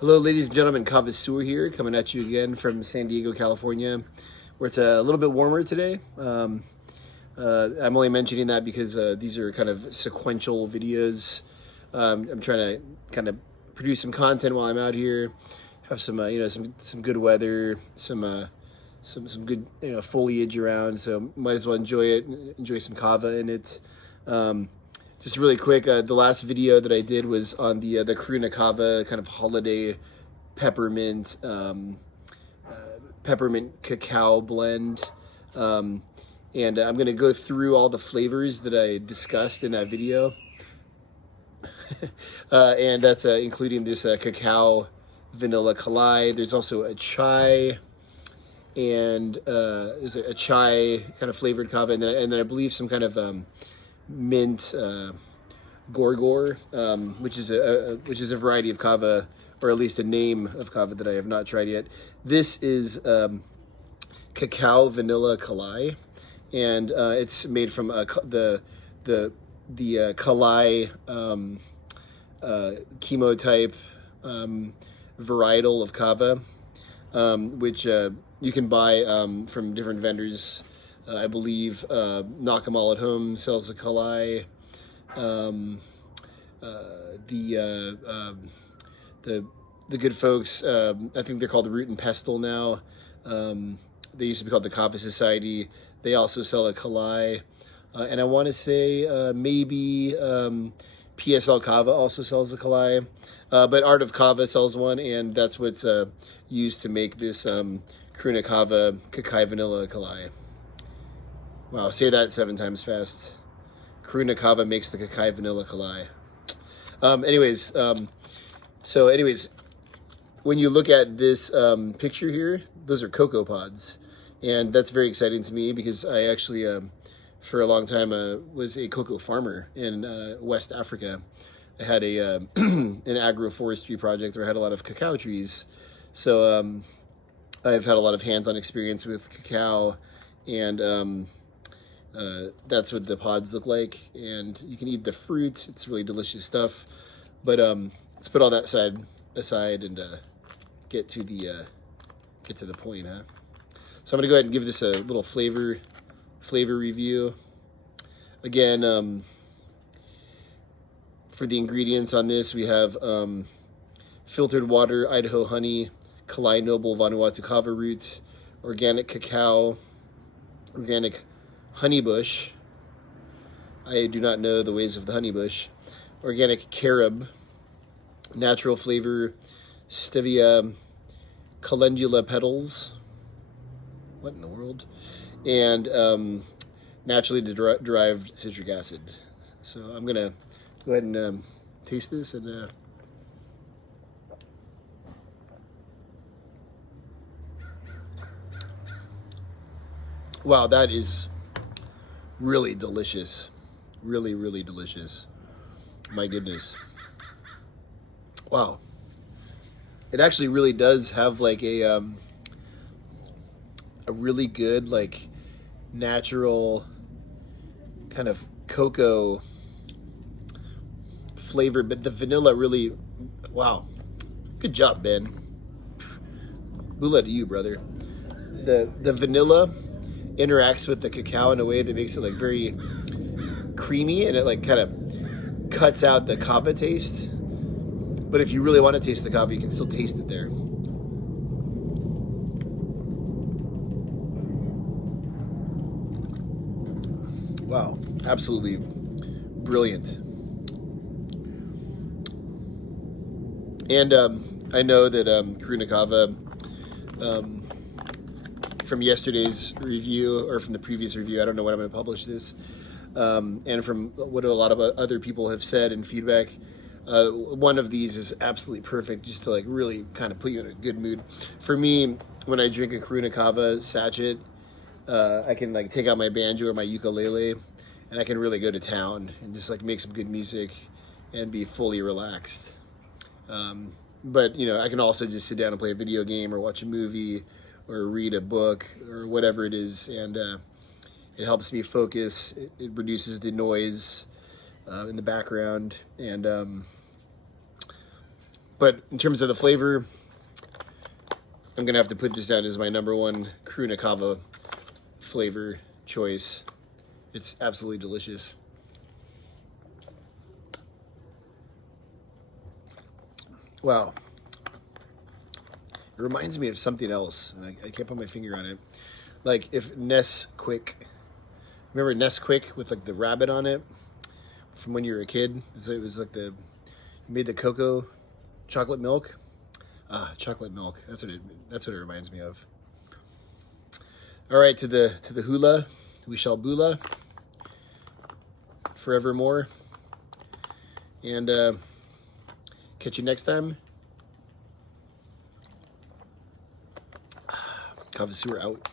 Hello, ladies and gentlemen. Kava here, coming at you again from San Diego, California, where it's a little bit warmer today. I'm only mentioning that because these are kind of sequential videos. I'm trying to kind of produce some content while I'm out here, have some some good weather, some good foliage around. So might as well enjoy it, enjoy some kava in it. Just really quick, the last video that I did was on the Karuna Kava kind of holiday peppermint peppermint cacao blend, and I'm gonna go through all the flavors that I discussed in that video, and that's including this cacao vanilla Kelai. There's also a chai and there's a chai kind of flavored kava, and then I believe some kind of mint gorgor, which is a variety of kava, or at least a name of kava that I have not tried yet. This is cacao vanilla Kelai, and it's made from the Kelai chemotype varietal of kava, which you can buy from different vendors. I believe Knock 'em All at Home sells a Kelai. The good folks, I think they're called Root and Pestle now. They used to be called the Kava Society. They also sell a Kelai. And I want to say maybe PSL Kava also sells a Kelai. But Art of Kava sells one, and that's what's used to make this Karuna Kava Cacao Vanilla Kelai. Wow, say that 7 times fast. Karuna Kava makes the Cacao Vanilla Kelai. Anyways, when you look at this picture here, those are cocoa pods. And that's very exciting to me because I actually, for a long time, was a cocoa farmer in West Africa. I had an agroforestry project where I had a lot of cacao trees. So I've had a lot of hands-on experience with cacao, and that's what the pods look like. And you can eat the fruit. It's really delicious stuff. But let's put all that aside and get to the point, huh? So I'm gonna go ahead and give this a little flavor review. Again, for the ingredients on this, we have filtered water, Idaho honey, Kelai Noble Vanuatu kava root, organic cacao, organic honey bush. I do not know the ways of the honey bush. Organic carob, natural flavor, stevia, calendula petals. What in the world? And naturally derived citric acid. So I'm gonna go ahead and taste this, and wow, that is really delicious. Really, really delicious. My goodness. Wow. It actually really does have like a really good, like, natural kind of cocoa flavor, but the vanilla really, wow. Good job, Ben. Bula to you, brother. The vanilla interacts with the cacao in a way that makes it like very creamy, and it like kind of cuts out the kava taste. But if you really want to taste the kava, you can still taste it there. Wow, absolutely brilliant. And I know that Karuna Kava, from yesterday's review, or from the previous review, I don't know when I'm going to publish this, and from what a lot of other people have said in feedback, one of these is absolutely perfect just to like really kind of put you in a good mood. For me, when I drink a Karuna Kava sachet, I can like take out my banjo or my ukulele, and I can really go to town and just like make some good music and be fully relaxed. But I can also just sit down and play a video game or watch a movie or read a book or whatever it is, and it helps me focus. It reduces the noise in the background, and But in terms of the flavor, I'm gonna have to put this down as my #1 Karuna Kava flavor choice. It's absolutely delicious. Wow. It reminds me of something else, and I can't put my finger on it. Like if Nesquik, remember Nesquik with like the rabbit on it from when you were a kid? So it was like you made the cocoa chocolate milk. Chocolate milk. That's what it reminds me of. All right, to the hula, we shall bula forevermore. And catch you next time. Kava out.